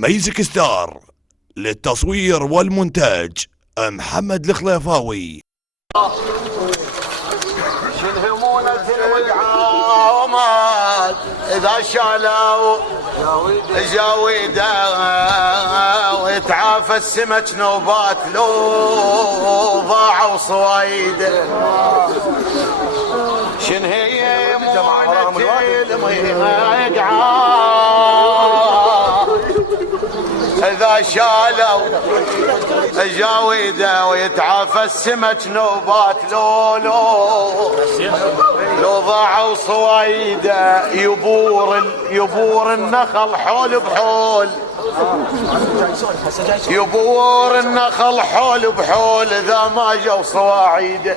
ميزك ستار للتصوير والمونتاج محمد الخليفاوي. شنهمونة الودعامات إذا شالوا جاويده ويتعافى السمك نوبات لو ضاعوا صوايده. شنهمونة إذا شالوا جاويده ويتعافى السمك نوبات لو ضاعوا صوايده. يبور النخل حول بحول، يبور النخل حول بحول إذا ما جو صواعيده.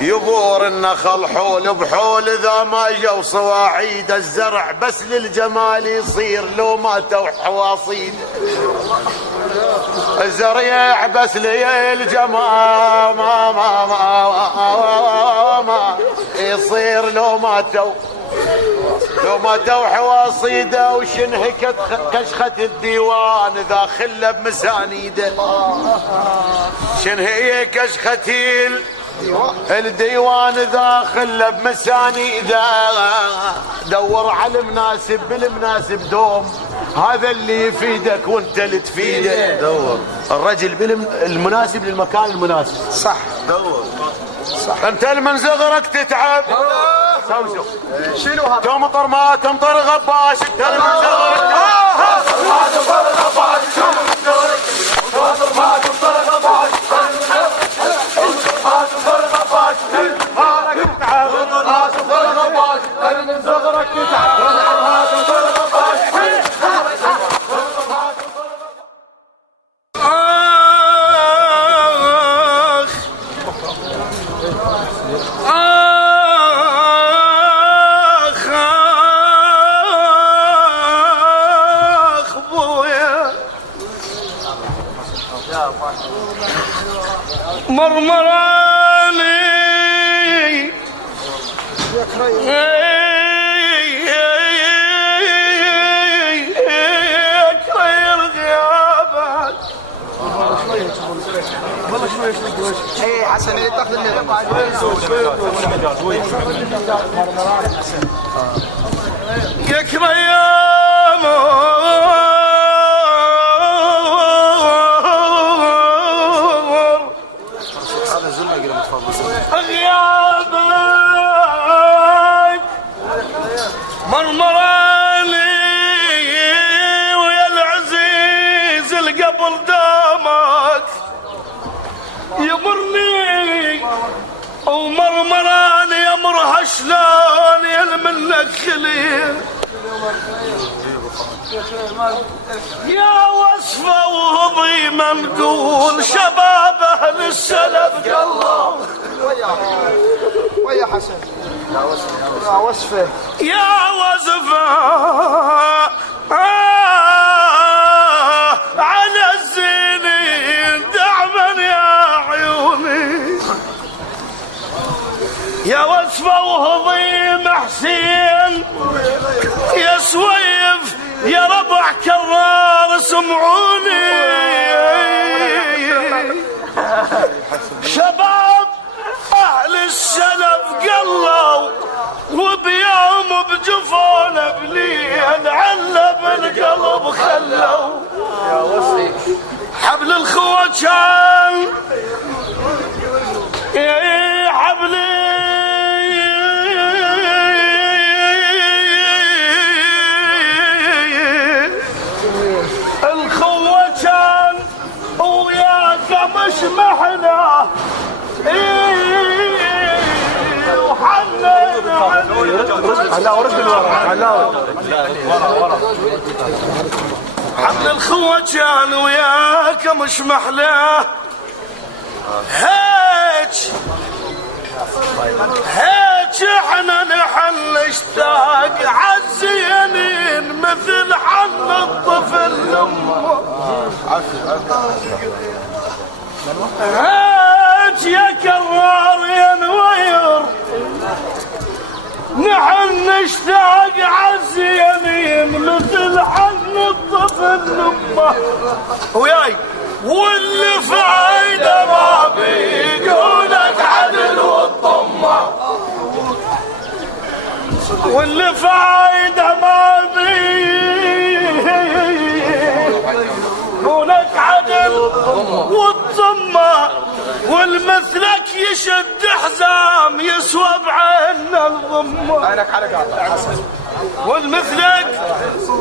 يبور النخل حول بحول إذا ما جو صواعيده. الزرع بس للجمال يصير لو ماتوا حواصيده. الزرع بس للجمال ما يصير لو ماتوا حواصيده. وشنهكت كشخة الديوان إذا خلى بمسانيده. شنهي كشختي الديوان إذا خلى بمسانيده. دور على المناسب بالمناسب دوم، هذا اللي يفيدك وانت اللي تفيده. دور الرجل بالمناسب للمكان المناسب. صح، دور صح. انت من صغرك تتعب سوي شنو هذا؟ تمطر ما تمطر غباش. انت من صغرك ما تمطر غباش. تمطر ما تمطر غباش. ما تمطر غباش. صغرك تتعب ما تمطر غباش. من صغرك تتعب ما تمطر غباش. مرمراني كرير غيابك. ايه حسن تاخذ يا كريم غيابك مرمراني ويا العزيز القبر دامك يمرني ومرمراني يمرها شلون يلمنك خليل. يا وصفة وهضيمة نقول شباب أهل السلف قالوا ويا حسن يا وصفة يا وصفة على الزينين دعما يا عيوني. يا وصفة وهضيم حسين يا سويف يا ربع كرار سمعوني. شباب أهل السلف قلوا وبيوم بجفون بليل علب القلب خلوا. حبل الخوة كان حبل الخوة كان وياك مش محنا وحنن حبل الخوة كان وياك مش محلاه. هيك احنا نحن نشتاق عالزينين مثل حن الطفل لامه. هيك يا كرار يا نوير نحن نشتاق عالزينين مثل حن النمة وياي واللي فايدة ما بيقولك عدل والطمة واللي فايدة ما بيقولك عدل والطمة والمثلك يشد حزام يسوى بعين الضمة عينك حلقة والمثلك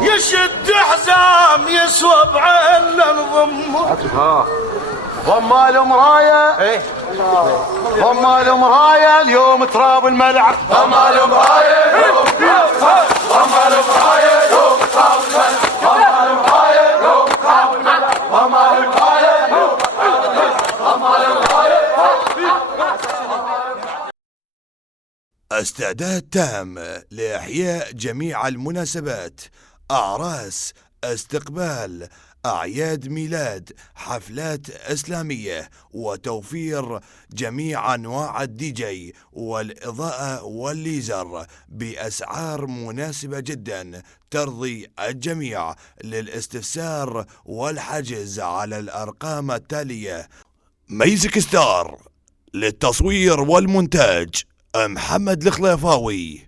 يشد حزام يسوى بعين الضمة ضمال مرايه ضمال مرايه اليوم تراب الملعب ضمال مرايه اليوم ضمال مرايه اليوم تراب الملعب ضمال مرايه اليوم تراب الملعب ضمال مرايه اليوم ضمال مرايه استعداد تام لإحياء جميع المناسبات، أعراس، استقبال، أعياد ميلاد، حفلات إسلامية، وتوفير جميع أنواع الدي جي والإضاءة والليزر بأسعار مناسبة جدا ترضي الجميع. للاستفسار والحجز على الأرقام التالية: ميزك ستار، للتصوير والمونتاج محمد الخليفاوي.